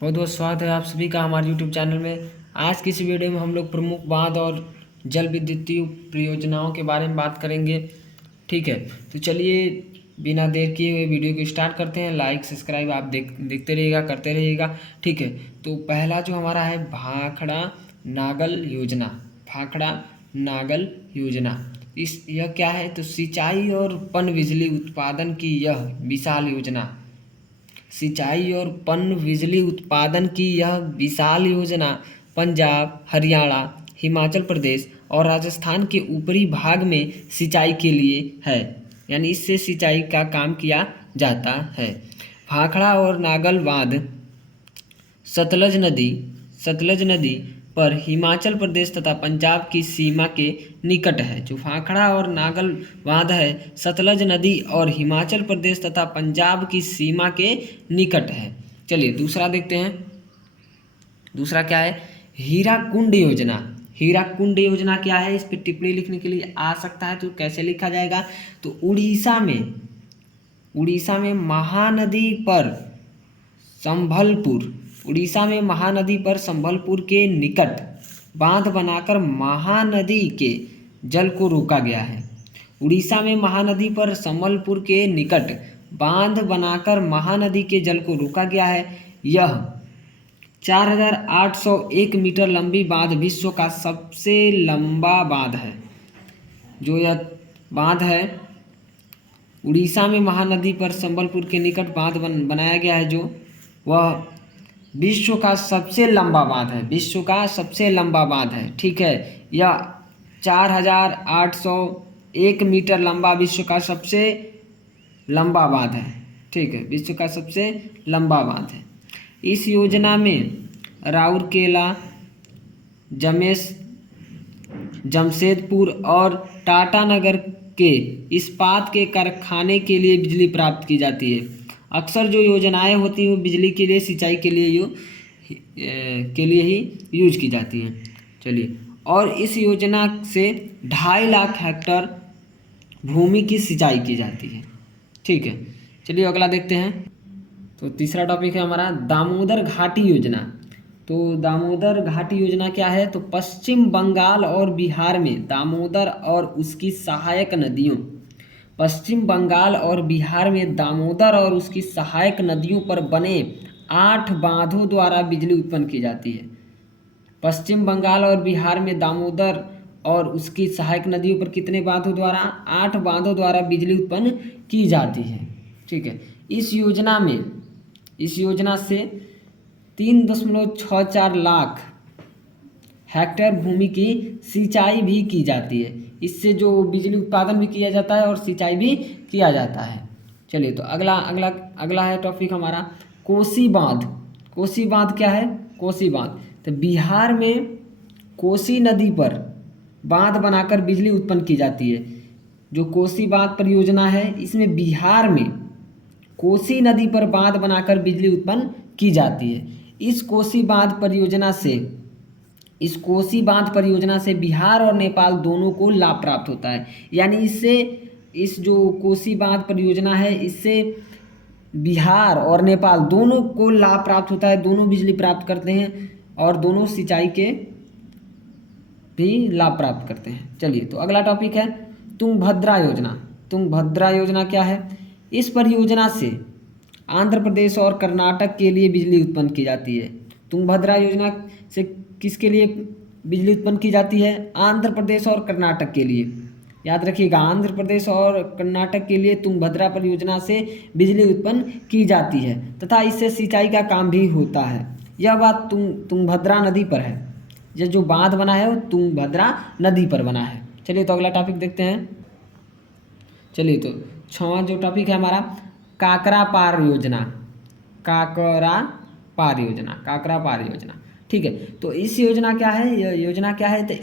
बहुत बहुत स्वागत है आप सभी का हमारे YouTube चैनल में। आज की इस वीडियो में हम लोग प्रमुख बांध और जल विद्युतीय परियोजनाओं के बारे में बात करेंगे। ठीक है, तो चलिए बिना देर किए हुए वीडियो को स्टार्ट करते हैं। लाइक सब्सक्राइब आप देखते रहिएगा, करते रहिएगा। ठीक है, तो पहला जो हमारा है भाखड़ा नागल योजना। भाखड़ा नागल योजना यह क्या है? तो सिंचाई और पन बिजली उत्पादन की यह विशाल योजना, सिंचाई और पन बिजली उत्पादन की यह विशाल योजना पंजाब, हरियाणा, हिमाचल प्रदेश और राजस्थान के ऊपरी भाग में सिंचाई के लिए है। यानी इससे सिंचाई का काम किया जाता है। भाखड़ा और नागल बांध सतलज नदी पर हिमाचल प्रदेश तथा पंजाब की सीमा के निकट है। जो भाखड़ा और नागल बांध है सतलज नदी और हिमाचल प्रदेश तथा पंजाब की सीमा के निकट है। चलिए दूसरा देखते हैं। दूसरा क्या है? हीराकुंड योजना। हीराकुंड योजना क्या है? इस पर टिप्पणी लिखने के लिए आ सकता है, तो कैसे लिखा जाएगा? तो उड़ीसा में महानदी पर संभलपुर के निकट बांध बनाकर महानदी के जल को रोका गया है। उड़ीसा में महानदी पर संभलपुर के निकट बांध बनाकर महानदी के जल को रोका गया है। यह 4801 मीटर लंबी बांध विश्व का सबसे लंबा बांध है। जो यह बांध है उड़ीसा में महानदी पर संबलपुर के निकट बांध बनाया गया है, जो वह विश्व का सबसे लंबा बांध है। विश्व का सबसे लंबा बांध है। ठीक है, यह 4801 मीटर लंबा विश्व का सबसे लंबा बांध है। ठीक है, विश्व का सबसे लंबा बांध है। इस योजना में राउरकेला, जमशेदपुर और टाटानगर के इस्पात के कारखाने के लिए बिजली प्राप्त की जाती है। अक्सर जो योजनाएं होती हैं वो बिजली के लिए, सिंचाई के लिए ही यूज की जाती हैं। चलिए, और इस योजना से 2.5 लाख हेक्टेयर भूमि की सिंचाई की जाती है। ठीक है, चलिए अगला देखते हैं। तो तीसरा टॉपिक है हमारा दामोदर घाटी योजना। तो दामोदर घाटी योजना क्या है? तो पश्चिम बंगाल और बिहार में दामोदर और उसकी सहायक नदियों पर बने 8 बांधों द्वारा बिजली उत्पन्न की जाती है। पश्चिम बंगाल और बिहार में दामोदर और उसकी सहायक नदियों पर कितने बांधों द्वारा? 8 बांधों द्वारा बिजली उत्पन्न की जाती है। ठीक है, इस योजना से 3.64 लाख हेक्टेयर भूमि की सिंचाई भी की जाती है। इससे जो बिजली उत्पादन भी किया जाता है और सिंचाई भी किया जाता है। चलिए, तो अगला है टॉपिक हमारा कोसी बांध। कोसी बांध क्या है? कोसी बांध तो बिहार में कोसी नदी पर बांध बनाकर बिजली उत्पन्न की जाती है। जो कोसी बांध परियोजना है, इसमें बिहार में कोसी नदी पर बांध बनाकर बिजली उत्पन्न की जाती है। इस कोसी बांध परियोजना से बिहार और नेपाल दोनों को लाभ प्राप्त होता है। यानी इस जो कोसी बांध परियोजना है, इससे बिहार और नेपाल दोनों को लाभ प्राप्त होता है। दोनों बिजली प्राप्त करते हैं और दोनों सिंचाई के भी लाभ प्राप्त करते हैं। चलिए, तो अगला टॉपिक है तुंगभद्रा योजना। तुंगभद्रा योजना क्या है? इस परियोजना से आंध्र प्रदेश और कर्नाटक के लिए बिजली उत्पन्न की जाती है। तुंगभद्रा योजना से किसके लिए बिजली उत्पन्न की जाती है? आंध्र प्रदेश और कर्नाटक के लिए। याद रखिएगा, आंध्र प्रदेश और कर्नाटक के लिए तुंगभद्रा परियोजना से बिजली उत्पन्न की जाती है तथा इससे सिंचाई का काम भी होता है। यह बात तुंगभद्रा नदी पर है। यह जो बांध बना है वो तुंगभद्रा नदी पर बना है। चलिए, तो अगला टॉपिक देखते हैं। चलिए, तो 6वां जो टॉपिक है हमारा काकरा पार योजना। ठीक है, तो इस योजना क्या है? यह योजना क्या है? तो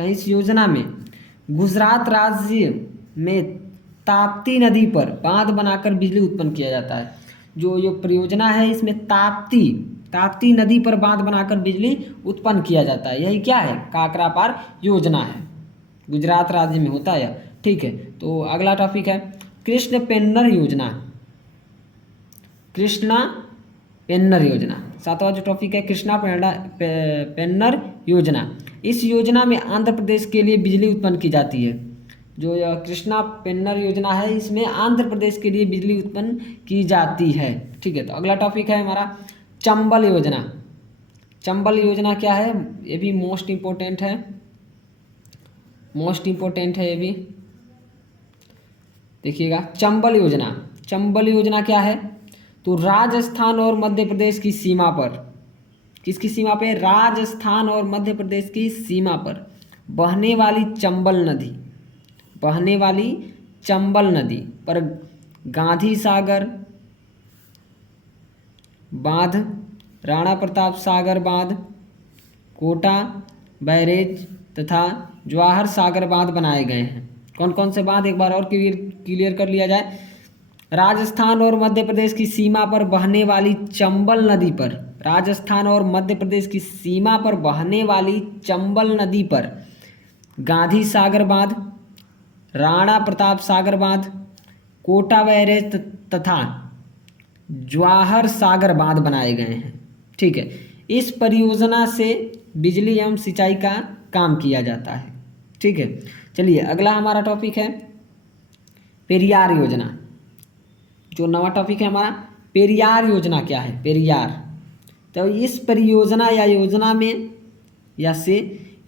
इस योजना में गुजरात राज्य में ताप्ती नदी पर बांध बनाकर बिजली उत्पन्न किया जाता है। जो परियोजना है, इसमें ताप्ती नदी पर बांध बनाकर बिजली उत्पन्न किया जाता है। यही क्या है? काकरा पार योजना है। गुजरात राज्य में होता है यह। ठीक है, तो अगला टॉपिक है कृष्ण पेन्नर योजना। कृष्णा पेन्नर योजना। सातवां जो टॉपिक है कृष्णा पेन्नर योजना। इस योजना में आंध्र प्रदेश के लिए बिजली उत्पन्न की जाती है। जो यह कृष्णा पेन्नर योजना है इसमें आंध्र प्रदेश के लिए बिजली उत्पन्न की जाती है। ठीक है, तो अगला टॉपिक है हमारा चंबल योजना। चंबल योजना क्या है, ये भी मोस्ट इम्पोर्टेंट है, मोस्ट इम्पोर्टेंट है ये भी। देखिएगा चंबल योजना, चंबल योजना क्या है, तो राजस्थान और मध्य प्रदेश की सीमा पर, किसकी सीमा पे, राजस्थान और मध्य प्रदेश की सीमा पर बहने वाली चंबल नदी, बहने वाली चंबल नदी पर गांधी सागर बांध, राणा प्रताप सागर बांध, कोटा बैरेज तथा जवाहर सागर बांध बनाए गए हैं। कौन कौन से बांध, एक बार और क्लियर कर लिया जाए। राजस्थान और मध्य प्रदेश की सीमा पर बहने वाली चंबल नदी पर, राजस्थान और मध्य प्रदेश की सीमा पर बहने वाली चंबल नदी पर गांधी सागर बांध, राणा प्रताप सागर बांध, कोटा बैरेज तथा जवाहर सागर बांध बनाए गए हैं। ठीक है, इस परियोजना से बिजली एवं सिंचाई का काम किया जाता है। ठीक है, चलिए अगला हमारा टॉपिक है पेरियार योजना। जो नवा टॉपिक है हमारा पेरियार योजना क्या है, पेरियार। तो इस परियोजना या योजना में या से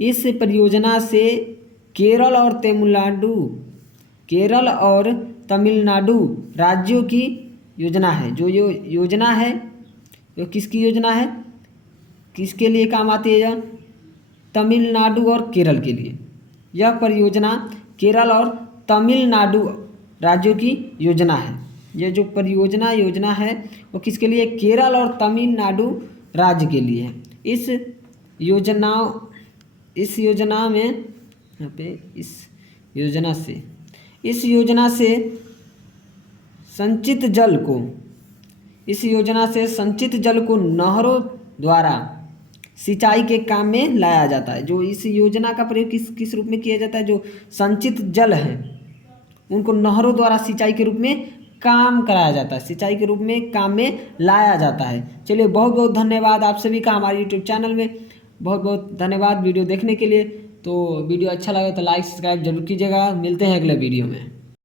इस परियोजना से केरल और तमिलनाडु, केरल और तमिलनाडु राज्यों की योजना है। जो योजना है वो किसकी योजना है, किसके लिए काम आती है यह, तमिलनाडु और केरल के लिए। यह परियोजना केरल और तमिलनाडु राज्यों की योजना है। यह जो परियोजना योजना है वो किसके लिए, केरल और तमिलनाडु राज्य के लिए है। इस योजना में यहाँ पे इस योजना से संचित जल को नहरों द्वारा सिंचाई के काम में लाया जाता है। जो इस योजना का प्रयोग किस रूप में किया जाता है, जो संचित जल है उनको नहरों द्वारा सिंचाई के रूप में काम कराया जाता है, सिंचाई के रूप में काम में लाया जाता है। चलिए बहुत बहुत धन्यवाद आप सभी का हमारे यूट्यूब चैनल में, बहुत बहुत धन्यवाद वीडियो देखने के लिए। तो वीडियो अच्छा लगा तो लाइक सब्सक्राइब जरूर कीजिएगा। मिलते हैं अगले वीडियो में।